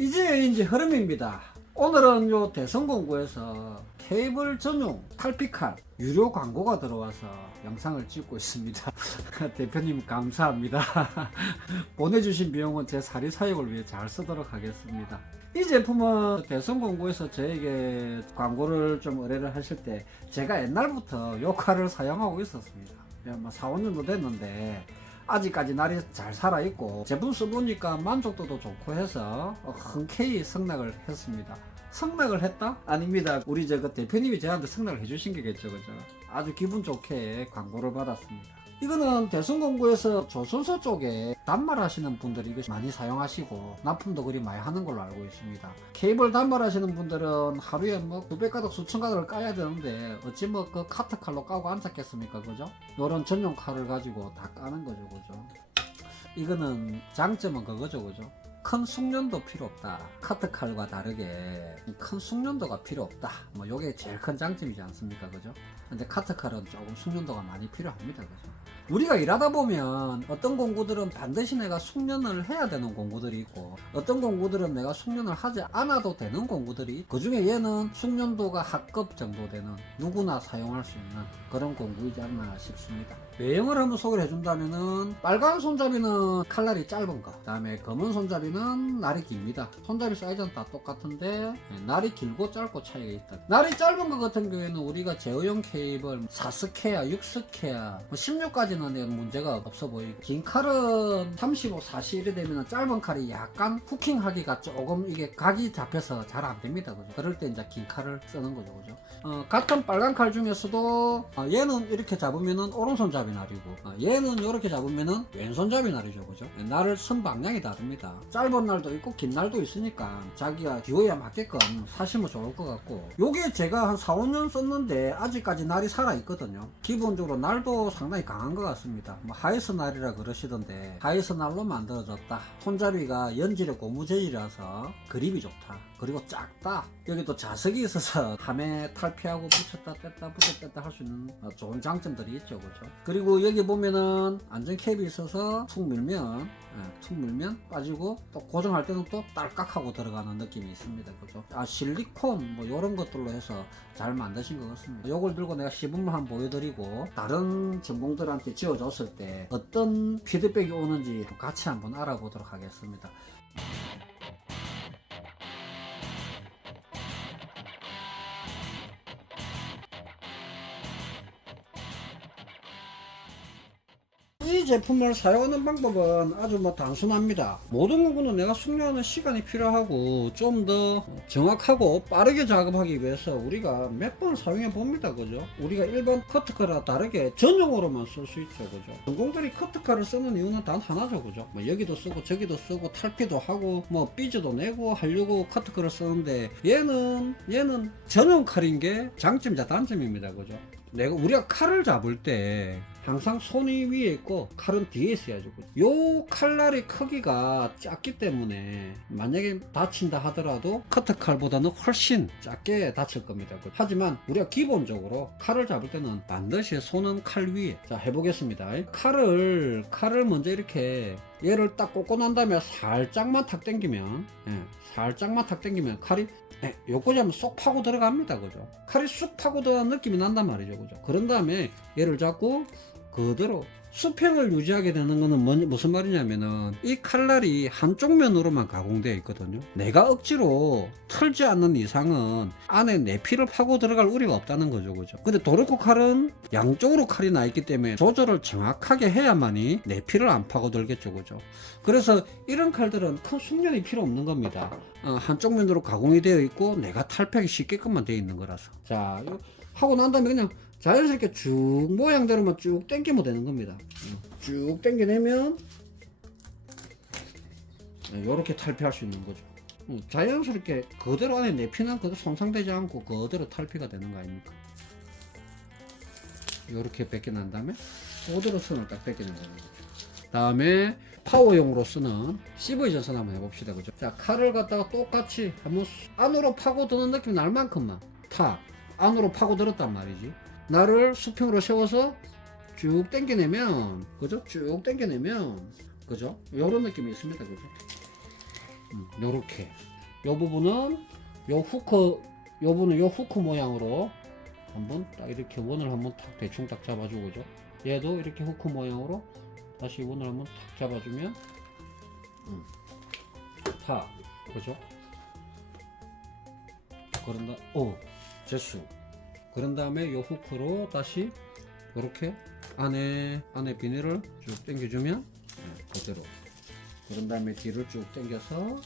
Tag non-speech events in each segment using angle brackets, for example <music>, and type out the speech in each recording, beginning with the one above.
이제 이제 흐름입니다. 오늘은 요 대성공구에서 케이블 전용 탈피칼 유료 광고가 들어와서 영상을 찍고 있습니다. <laughs> 대표님 감사합니다. <laughs> 보내주신 비용은 제 사리 사역을 위해 잘 쓰도록 하겠습니다. 이 제품은 대성공구에서 저에게 광고를 좀 의뢰를 하실 때 제가 옛날부터 요 칼을 사용하고 있었습니다. 뭐 4, 5년도 됐는데 아직까지 날이 잘 살아있고 제품 써보니까 만족도도 좋고 해서 흔쾌히 승낙을 했습니다. 승낙을 했다? 아닙니다. 우리 저 그 대표님이 저한테 승낙을 해주신 게겠죠, 그죠? 아주 기분 좋게 광고를 받았습니다. 이거는 대성공구에서 조선소 쪽에 단말하시는 분들이 이거 많이 사용하시고 납품도 그리 많이 하는 걸로 알고 있습니다. 케이블 단말하시는 분들은 하루에 뭐 수백 가닥 수천 가닥을 까야 되는데 어찌 뭐 그 카트 칼로 까고 앉았겠습니까, 그죠? 이런 전용 칼을 가지고 다 까는 거죠, 그죠? 이거는 장점은 그거죠, 그죠? 큰 숙련도 필요 없다. 카트 칼과 다르게 큰 숙련도가 필요 없다. 뭐 요게 제일 큰 장점이지 않습니까, 그죠? 근데 카트 칼은 조금 숙련도가 많이 필요합니다, 그죠? 우리가 일하다 보면 어떤 공구들은 반드시 내가 숙련을 해야 되는 공구들이 있고 어떤 공구들은 내가 숙련을 하지 않아도 되는 공구들이 그 중에 얘는 숙련도가 합급 정도 되는 누구나 사용할 수 있는 그런 공구이지 않나 싶습니다. 외형을 한번 소개를 해준다면은 빨간 손잡이는 칼날이 짧은 거 그다음에 검은 손잡이는 날이 깁니다. 손잡이 사이즈는 다 똑같은데 네, 날이 길고 짧고 차이가 있다. 날이 짧은 거 같은 경우에는 우리가 제어용 케이블 4스케야 6스케야 뭐 16까지는 문제가 없어 보이고 긴 칼은 35, 41이 되면 짧은 칼이 약간 후킹하기가 조금 이게 각이 잡혀서 잘 안 됩니다. 그죠? 그럴 때 이제 긴 칼을 쓰는 거죠. 그죠? 어, 같은 빨간 칼 중에서도 어, 얘는 이렇게 잡으면은 오른손잡이 날이고. 어, 얘는 이렇게 잡으면은 왼손잡이 날이죠. 그죠? 날을 쓴 방향이 다릅니다. 짧은 날도 있고 긴 날도 있으니까 자기가 기호에 맞게끔 사시면 좋을 것 같고. 요게 제가 한 4, 5년 썼는데 아직까지 날이 살아 있거든요. 기본적으로 날도 상당히 강한 것 같습니다. 뭐 하이스 날이라 그러시던데 하이스 날로 만들어졌다. 손잡이가 연질의 고무 재질이라서 그립이 좋다. 그리고 작다. 여기 또 자석이 있어서 <laughs> 함에 탈피하고 붙였다 뺐다 붙였다 뺐다 할 수 있는 어, 좋은 장점들이 있죠. 그죠? 그리고 여기 보면은 안전 캡이 있어서 툭 밀면 예, 툭 밀면 빠지고 또 고정할 때는 또 딸깍하고 들어가는 느낌이 있습니다. 그죠? 아 실리콘 뭐 이런 것들로 해서 잘 만드신 것 같습니다. 요걸 들고 내가 시범을 한번 보여드리고 다른 전공들한테 지어줬을 때 어떤 피드백이 오는지 같이 한번 알아보도록 하겠습니다 이 제품을 사용하는 방법은 아주 뭐 단순합니다. 모든 공구는 내가 숙련하는 시간이 필요하고 좀 더 정확하고 빠르게 작업하기 위해서 우리가 몇 번 사용해 봅니다. 그죠? 우리가 일반 커트칼과 다르게 전용으로만 쓸 수 있죠. 그죠? 전공들이 커트칼을 쓰는 이유는 단 하나죠. 그죠? 뭐 여기도 쓰고 저기도 쓰고 탈피도 하고 뭐 삐즈도 내고 하려고 커트칼을 쓰는데 얘는 얘는 전용 칼인 게 장점이자 단점입니다. 그죠? 내가 우리가 칼을 잡을 때 항상 손이 위에 있고 칼은 뒤에 있어야죠. 요 칼날의 크기가 작기 때문에 만약에 다친다 하더라도 커트 칼보다는 훨씬 작게 다칠 겁니다. 하지만 우리가 기본적으로 칼을 잡을 때는 반드시 손은 칼 위에 자 해보겠습니다. 칼을 칼을 먼저 이렇게 얘를 딱 꽂고 난 다음에 살짝만 탁 당기면 예, 살짝만 탁 당기면 칼이 예, 요거지 하면 쏙 파고 들어갑니다. 그죠? 칼이 쑥 파고 들어가는 느낌이 난단 말이죠. 그죠? 그런 다음에 얘를 잡고 그대로 수평을 유지하게 되는 뭔- 무슨 말이냐면은 이 칼날이 한쪽 면으로만 가공되어 있거든요. 내가 억지로 털지 않는 이상은 안에 내피를 파고 들어갈 우려가 없다는 거죠. 그죠? 근데 도르코 칼은 양쪽으로 칼이 나 있기 때문에 조절을 정확하게 해야만이 내피를 안 파고 들겠죠. 그죠? 그래서 이런 칼들은 큰 숙련이 필요 없는 겁니다. 어, 한쪽 면으로 가공이 되어 있고 내가 탈피하기 쉽게끔만 되어 있는 거라서. 자, 요- 하고 난 다음에 그냥 자연스럽게 쭉 모양대로만 쭉 당기면 되는 겁니다. 어, 쭉 당겨내면 이렇게 탈피할 수 있는 거죠. 어, 자연스럽게 그대로 안에 내피는 그대로 손상되지 않고 그대로 탈피가 되는 거 아닙니까? 이렇게 뺏겨난 다음에 그대로 선을 딱 뺏겨낸 거죠. 다음에 파워용으로 쓰는 CV 전선 한번 해봅시다. 그죠? 자, 칼을 갖다가 똑같이 한번 수- 안으로 파고드는 느낌 날 만큼만 탁 안으로 파고들었단 말이지. 나를 수평으로 세워서 쭉 당겨내면, 그죠? 쭉 당겨내면, 그죠? 요런 느낌이 있습니다. 그죠? 음, 요렇게 요 부분은 요 후크 요 부분은 요 후크 모양으로 한번 딱 이렇게 원을 한번 탁 대충 딱 잡아주고 죠 얘도 이렇게 후크 모양으로 다시 원을 한번 탁 잡아주면 음, 탁 그죠 그런 다, 오, 제수. 그런 다음에 요 후크로 다시 이렇게 안에 안에 비닐을 쭉 당겨주면 네, 그대로. 그런 다음에 뒤를 쭉 당겨서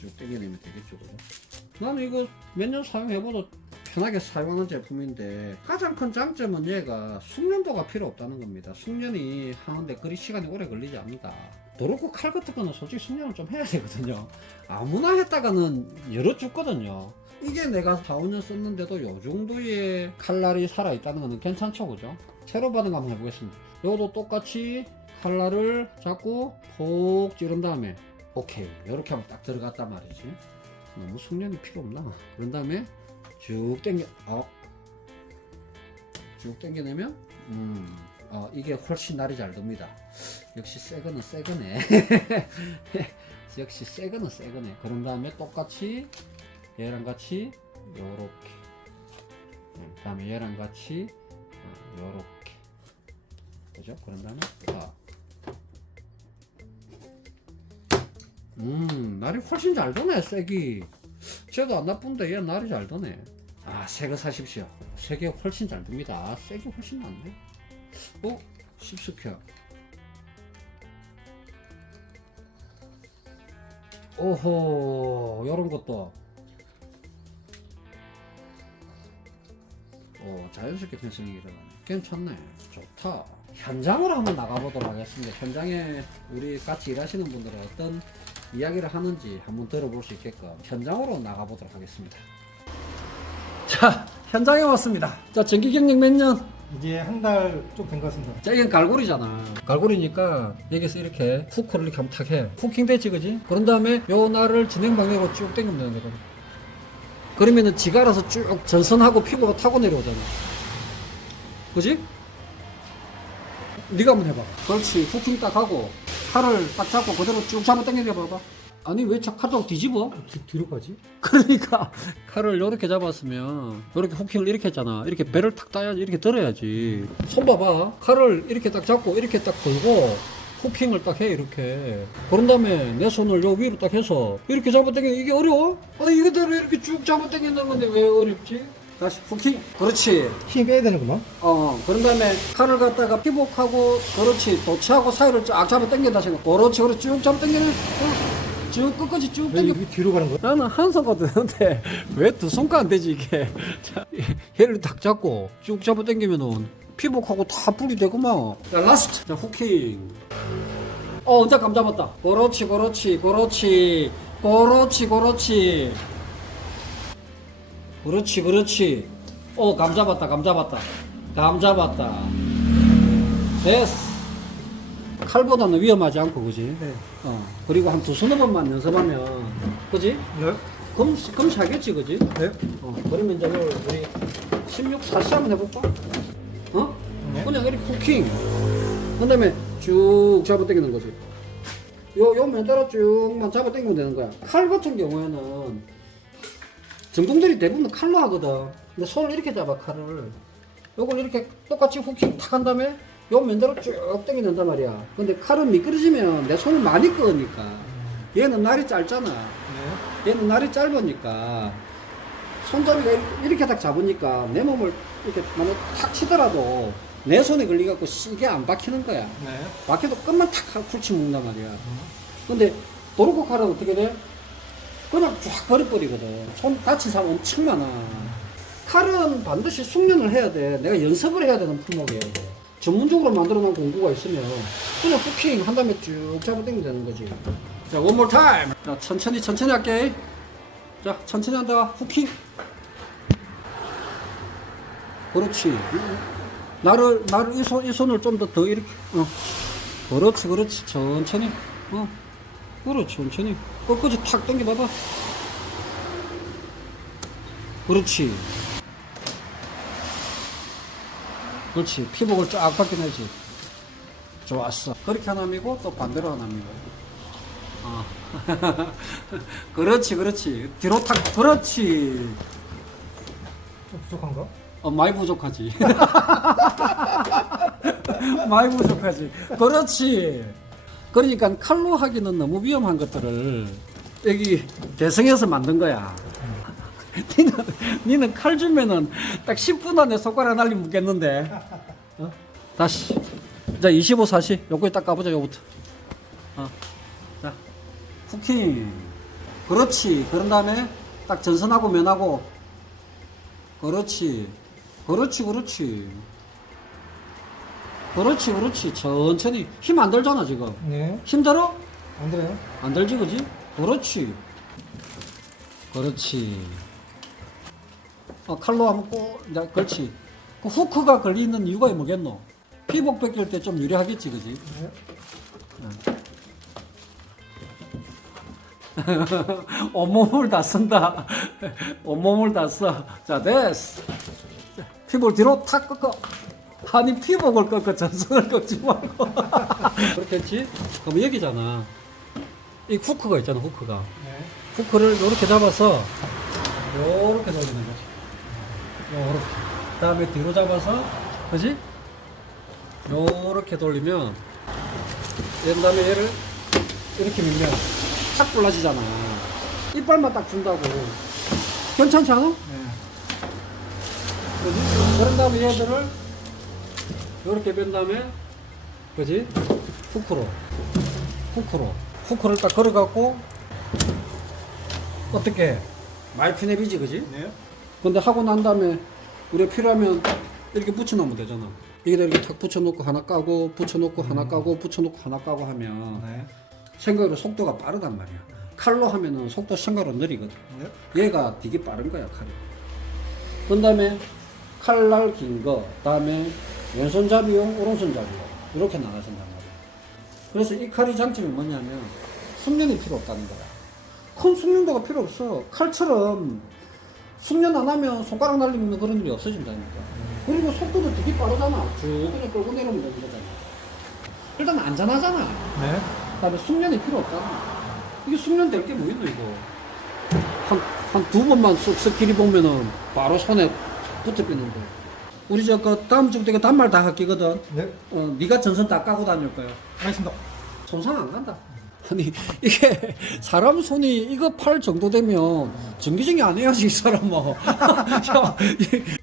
쭉 당겨내면 되겠죠? 나는 이거 몇 년 사용해봐도 편하게 사용하는 제품인데 가장 큰 장점은 얘가 숙련도가 필요 없다는 겁니다. 숙련이 하는데 그리 시간이 오래 걸리지 않는다. 도로코 칼 같은 거는 솔직히 숙련을 좀 해야 되거든요. 아무나 했다가는 열어 죽거든요. 이게 내가 4, 5년 썼는데도 요 정도의 칼날이 살아있다는 거는 괜찮죠, 그죠? 새로 받은 거 한번 해보겠습니다. 요것도 똑같이 칼날을 잡고 폭 찌른 다음에 오케이 이렇게 하면 딱 들어갔단 말이지. 너무 숙련이 필요 없나? 그런 다음에 쭉 당겨, 어, 쭉 당겨내면, 음, 어, 이게 훨씬 날이 잘 돕니다. 역시 새거는 새거네. <laughs> 역시 새거는 새거네. 그런 다음에 똑같이 얘랑 같이 요렇게. 음, 다음에 얘랑 같이 어, 요렇게. 그죠? 그런 다음에 다. 음, 날이 훨씬 잘 도네, 색이. 쟤도 안 나쁜데 얘 날이 잘 도네. 아, 새거 사십시오. 색이 훨씬 잘 듭니다. 색이 훨씬 낫네. 어? 씹숙혀. 오호, 요런 것도. 오, 자연스럽게 편성이 일어나네. 괜찮네. 좋다. 현장으로 한번 나가보도록 하겠습니다. 현장에 우리 같이 일하시는 분들은 어떤 이야기를 하는지 한번 들어볼 수 있게끔 현장으로 나가보도록 하겠습니다. 자, 현장에 왔습니다. 자, 전기 경력 몇 년? 이제 한 달 좀 된 것 같습니다. 자, 이건 갈고리잖아. 갈고리니까 여기서 이렇게 후크를 이렇게 하면 탁 해. 후킹 되지, 그지? 그런 다음에 요 날을 진행 방향으로 쭉 당기면 되는 거거든. 그러면은 지가 알아서 쭉 전선하고 피부가 타고 내려오잖아. 그지? 네가 한번 해봐. 그렇지. 후킹 딱 하고 칼을 딱 잡고 그대로 쭉 잡아 당겨 봐봐. 아니 왜 저 칼을 뒤집어? 뒤, 뒤로 가지? <laughs> 그러니까 칼을 이렇게 잡았으면 이렇게 후킹을 이렇게 했잖아 이렇게 배를 탁 따야지 이렇게 들어야지 손 봐봐 칼을 이렇게 딱 잡고 이렇게 딱 들고 후킹을 딱 해 이렇게. 그런 다음에 내 손을 요 위로 딱 해서 이렇게 잡아당겨. 이게 어려워? 아니 이거대로 이렇게 쭉 잡아당기는 건데 왜 어렵지? 다시 후킹? 그렇지. 힘 빼야 되는구만. 어 그런 다음에 칼을 갖다가 피복하고 그렇지. 도치하고 사이를 쫙 잡아 당긴다 생각. 그렇지 그렇지. 쭉 잡아 당기는 어, 쭉 끝까지 쭉왜 당겨. 이게 뒤로 가는 거야? 나는 한 손가 되는데 왜 두 손가 안 되지 이게? 자, 얘를 딱 잡고 쭉 잡아 당기면은 피복하고 다 분리 되구만. 자 라스트 자 후킹. 어 이제 감 잡았다. 그렇지 그렇지 그렇지. 그렇지 그렇지. 그렇지 그렇지. 어 감 잡았다 감 잡았다. 감 잡았다. 됐어. 칼보다는 위험하지 않고 그지? 네. 어 그리고 한 두 서너 번만 연습하면 그지? 네. 검, 검시 하겠지, 그지? 네. 어, 그러면 이제 이걸 우리 16, 40 한번 해볼까? 어? 네. 그냥 이렇게 쿠킹. 그 다음에 쭉 잡아 당기는 거지. 요, 요 맨따라 쭉만 잡아 당기면 되는 거야. 칼 같은 경우에는 전공들이 대부분 칼로 하거든. 근데 손을 이렇게 잡아, 칼을. 요걸 이렇게 똑같이 후킹 탁 한 다음에 요 맨따라 쭉 당겨낸단 말이야. 근데 칼은 미끄러지면 내 손을 많이 끄니까. 얘는 날이 짧잖아. 네. 얘는 날이 짧으니까 손잡이가 이렇게 딱 잡으니까 내 몸을 이렇게 만약 탁 치더라도 내 손에 걸려갖고 이게 안 박히는 거야. 네. 박혀도 끝만 탁 하고 훌치 먹는단 말이야. 근데 도로코 칼은 어떻게 돼? 그냥 쫙 버려버리거든. 손 다친 사람 엄청 많아. 칼은 반드시 숙련을 해야 돼. 내가 연습을 해야 되는 품목이에요. 전문적으로 만들어 놓은 공구가 있으면 그냥 후킹 한 다음에 쭉 잡아 당기면 되는 거지. 자, one more time. 자, 천천히 천천히 할게. 자, 천천히 한다. 후킹. 그렇지. 나를 나를 이 손 이 손을 좀 더 더 이렇게. 어. 그렇지, 그렇지. 천천히. 어. 그렇지, 천천히. 끝까지 탁 당겨 봐봐. 그렇지. 그렇지. 피복을 쫙 벗겨내지. 좋았어. 그렇게 하나미고 또 반대로 하나미고. 어. <laughs> 그렇지, 그렇지. 뒤로 탁, 그렇지. 좀 부족한가? 어, 많이 부족하지. <laughs> 많이 부족하지. 그렇지. 그러니까 칼로 하기는 너무 위험한 것들을 여기 대성에서 만든 거야. <laughs> 니는, 니는 칼 주면은 딱 10분 안에 손가락 날리 묻겠는데. 어? 다시. 자, 25, 40. 요거에 딱 까보자, 요거부터. 어. 자, 후킹. 그렇지. 그런 다음에 딱 전선하고 면하고. 그렇지. 그렇지, 그렇지. 그렇지, 그렇지. 천천히. 힘 안 들잖아, 지금. 네. 힘들어? 안 들어요? 안 들지, 그지? 그렇지. 그렇지. 어, 칼로 하면 꼭, 이제 그렇지. 그 후크가 걸리는 이유가 뭐겠노? 피복 벗길 때 좀 유리하겠지, 그지? 네. <laughs> 온몸을 다 쓴다. <laughs> 온몸을 다 써. 자, 됐어. 피복을 뒤로 탁 꺾어. 아니, 피복을 꺾어. 전선을 꺾지 말고. <laughs> 그렇게 했지? 그럼 여기잖아. 이 후크가 있잖아, 후크가. 네. 후크를 이렇게 잡아서 요렇게 돌리는 거지. 요렇게. 그 다음에 뒤로 잡아서, 그지? 요렇게 돌리면, 그 다음에 얘를 이렇게 밀면 탁 골라지잖아. 이빨만 딱 준다고. 괜찮지 않아? 네. 그지? 그런 다음에 얘들을 요렇게 뺀 다음에, 그지? 후크로. 후크로. 후크를 딱 걸어갖고, 어떻게 해? 피내비지, 그지? 네. 근데 하고 난 다음에 우리가 필요하면 이렇게 붙여놓으면 되잖아. 여기다 이렇게 탁 붙여놓고 하나 까고 붙여놓고 하나 까고 붙여놓고 하나 까고 하면 네. 생각으로 속도가 빠르단 말이야. 칼로 하면은 속도 생각으로 느리거든. 네. 얘가 되게 빠른 거야 칼이. 그 다음에 칼날 긴 거, 다음에 왼손잡이용, 오른손잡이용 이렇게 나눠진단 말이야. 그래서 이 칼이 장점이 뭐냐면 숙련이 필요 없다는 거야. 큰 숙련도가 필요 없어. 칼처럼 숙련 안 하면 손가락 날리면 그런 일이 없어진다니까. 그리고 속도도 되게 빠르잖아. 쭉 그냥 끌고 내려오면 되는 거잖아. 일단 안전하잖아. 네. 그다음에 숙련이 필요 없잖아. 이게 숙련 될 게 뭐 있노 이거? 한 한 두 번만 쓱쓱 길이 보면은 바로 손에 붙어있는데. 우리 저 그 다음 주부터 단말 다 할기거든. 네. 어, 네가 전선 다 까고 다닐 거야. 알겠습니다. 손상 안 간다. 아니 이게 사람 손이 이거 팔 정도 되면 전기증이 안 해야지 이 사람 뭐. <laughs> 야, 이-